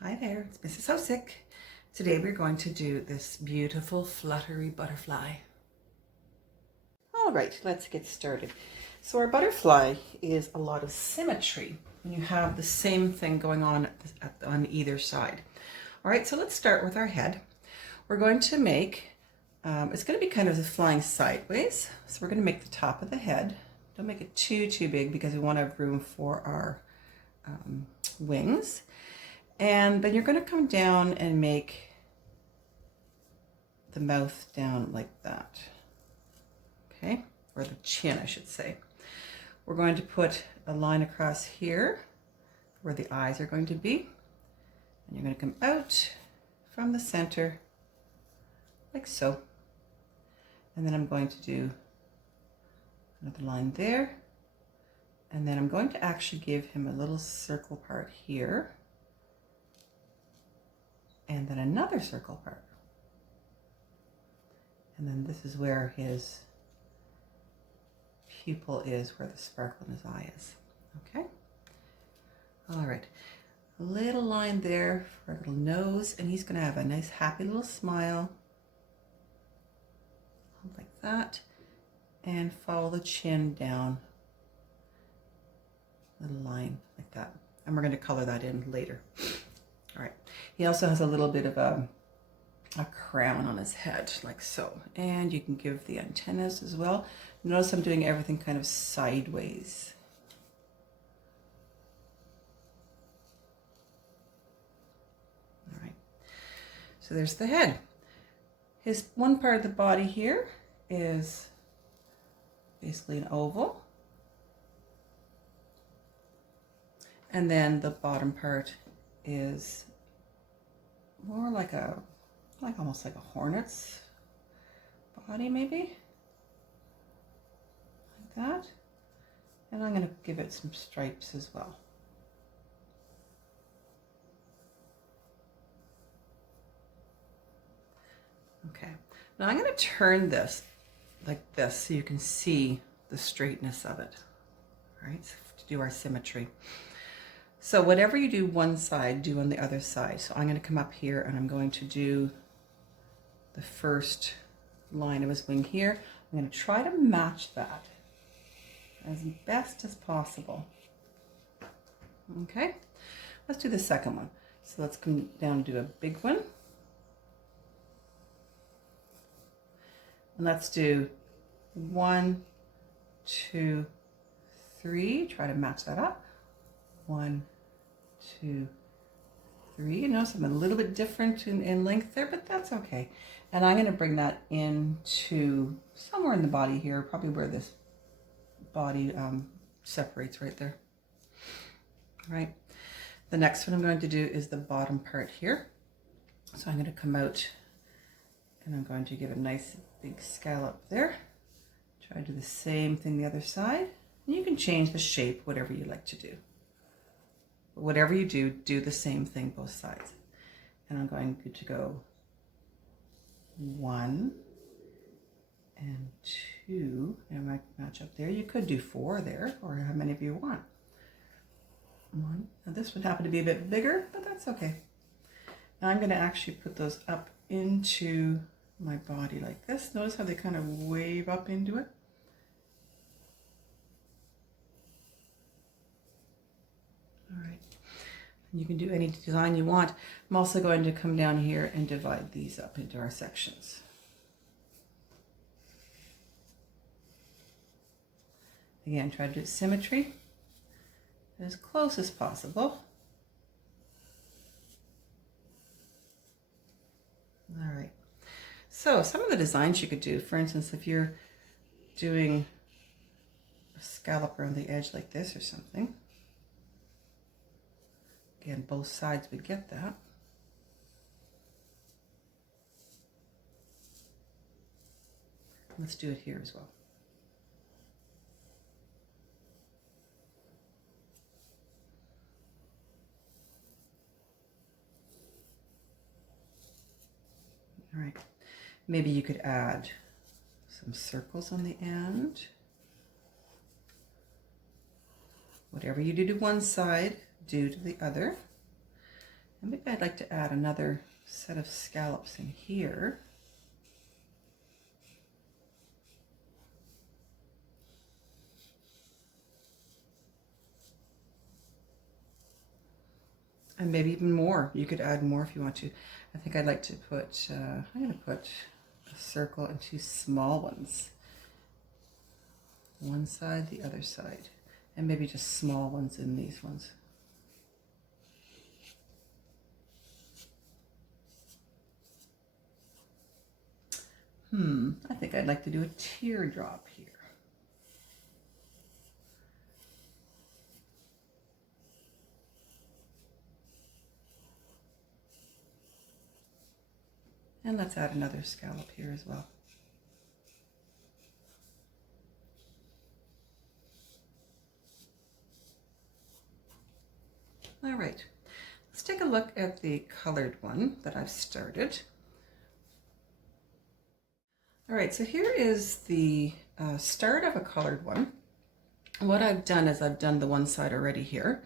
Hi there, it's Mrs. Hosick. Today we're going to do this beautiful fluttery butterfly. All right, let's get started. So our butterfly is a lot of symmetry when you have the same thing going on either side. All right, so let's start with our head. We're going to make, it's going to be kind of flying sideways. So we're going to make the top of the head. Don't make it too big because we want to have room for our wings. And then you're going to come down and make the mouth down like that, okay? Or the chin, I should say. We're going to put a line across here where the eyes are going to be. And you're going to come out from the center like so. And then I'm going to do another line there. And then I'm going to actually give him a little circle part here. And then another circle part. And then this is where his pupil is, where the sparkle in his eye is. Okay? All right. A little line there for a little nose, and he's going to have a nice, happy little smile. Like that. And follow the chin down. Little line like that. And we're going to color that in later. All right, he also has a little bit of a crown on his head, like so. And you can give the antennas as well. Notice I'm doing everything kind of sideways. All right, so there's the head. His one part of the body here is basically an oval. And then the bottom part is more like almost like a hornet's body, maybe like that. And I'm going to give it some stripes as well. Okay, now I'm going to turn this like this so you can see the straightness of it. All right, so to do our symmetry. So whatever you do one side, do on the other side. So I'm going to come up here and I'm going to do the first line of his wing here. I'm going to try to match that as best as possible. Okay, let's do the second one. So let's come down and do a big one. And let's do 1, 2, 3. Try to match that up. 1, 2, 3. You notice I'm a little bit different in length there, but that's okay. And I'm going to bring that into somewhere in the body here, probably where this body separates right there. All right. The next one I'm going to do is the bottom part here. So I'm going to come out and I'm going to give a nice big scallop there. Try to do the same thing the other side. And you can change the shape, whatever you like to do. Whatever you do, do the same thing both sides. And I'm going to go 1 and 2. And I might match up there. You could do 4 there, or how many of you want. 1. Now this would happen to be a bit bigger, but that's okay. Now I'm going to actually put those up into my body like this. Notice how they kind of wave up into it. All right. You can do any design you want. I'm also going to come down here and divide these up into our sections. Again, try to do symmetry as close as possible. All right. So some of the designs you could do, for instance, if you're doing a scallop around the edge like this or something. Again, both sides would get that. Let's do it here as well. All right. Maybe you could add some circles on the end. Whatever you do to one side, do to the other. And maybe I'd like to add another set of scallops in here. And maybe even more. You could add more if you want to. I think I'd like to put, I'm going to put a circle and 2 small ones. One side, the other side. And maybe just small ones in these ones. I think I'd like to do a teardrop here. And let's add another scallop here as well. All right, let's take a look at the colored one that I've started. All right, so here is the start of a colored one. What I've done is I've done the one side already here,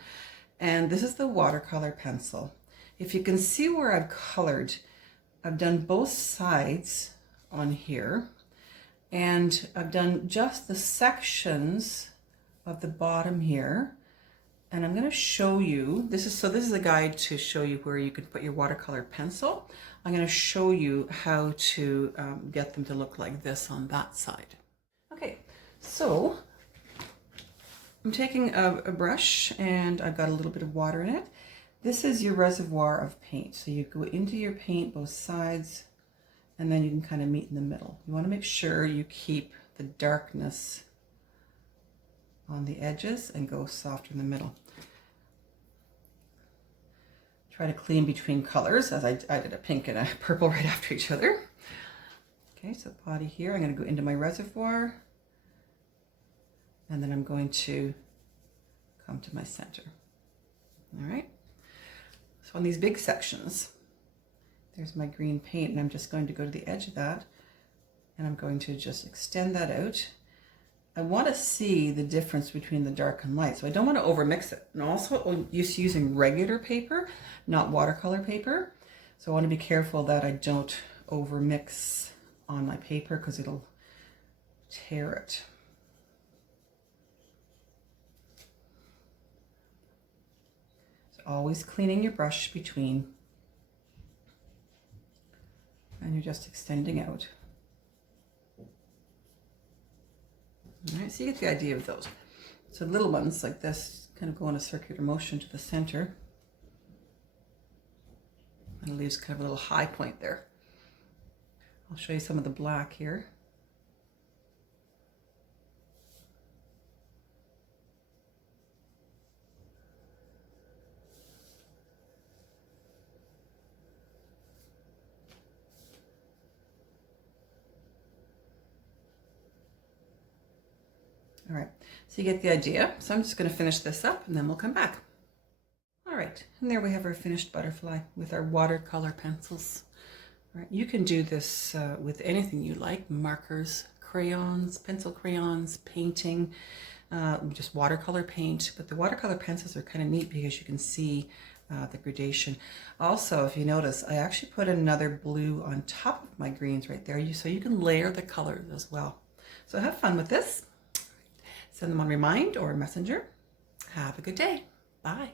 and this is the watercolor pencil. If you can see where I've colored, I've done both sides on here, and I've done just the sections of the bottom here. And I'm going to show you, this is a guide to show you where you can put your watercolor pencil. I'm going to show you how to get them to look like this on that side. Okay, so I'm taking a brush and I've got a little bit of water in it. This is your reservoir of paint. So you go into your paint both sides and then you can kind of meet in the middle. You want to make sure you keep the darkness on the edges and go softer in the middle. Try to clean between colors, as I did a pink and a purple right after each other. Okay, so body here, I'm going to go into my reservoir, and then I'm going to come to my center. All right, so on these big sections, there's my green paint, and I'm just going to go to the edge of that, and I'm going to just extend that out. I want to see the difference between the dark and light, so I don't want to overmix it. And also, I'm using regular paper, not watercolor paper. So I want to be careful that I don't overmix on my paper because it'll tear it. So always cleaning your brush between, and you're just extending out. All right, so you get the idea of those. So little ones like this kind of go in a circular motion to the center. And it leaves kind of a little high point there. I'll show you some of the black here. All right, so you get the idea. So I'm just going to finish this up and then we'll come back. All right, and there we have our finished butterfly with our watercolor pencils. All right, you can do this with anything you like, markers, crayons, pencil crayons, painting, just watercolor paint. But the watercolor pencils are kind of neat because you can see the gradation. Also, if you notice, I actually put another blue on top of my greens right there, so you can layer the colors as well. So have fun with this. Send them on Remind or Messenger. Have a good day. Bye.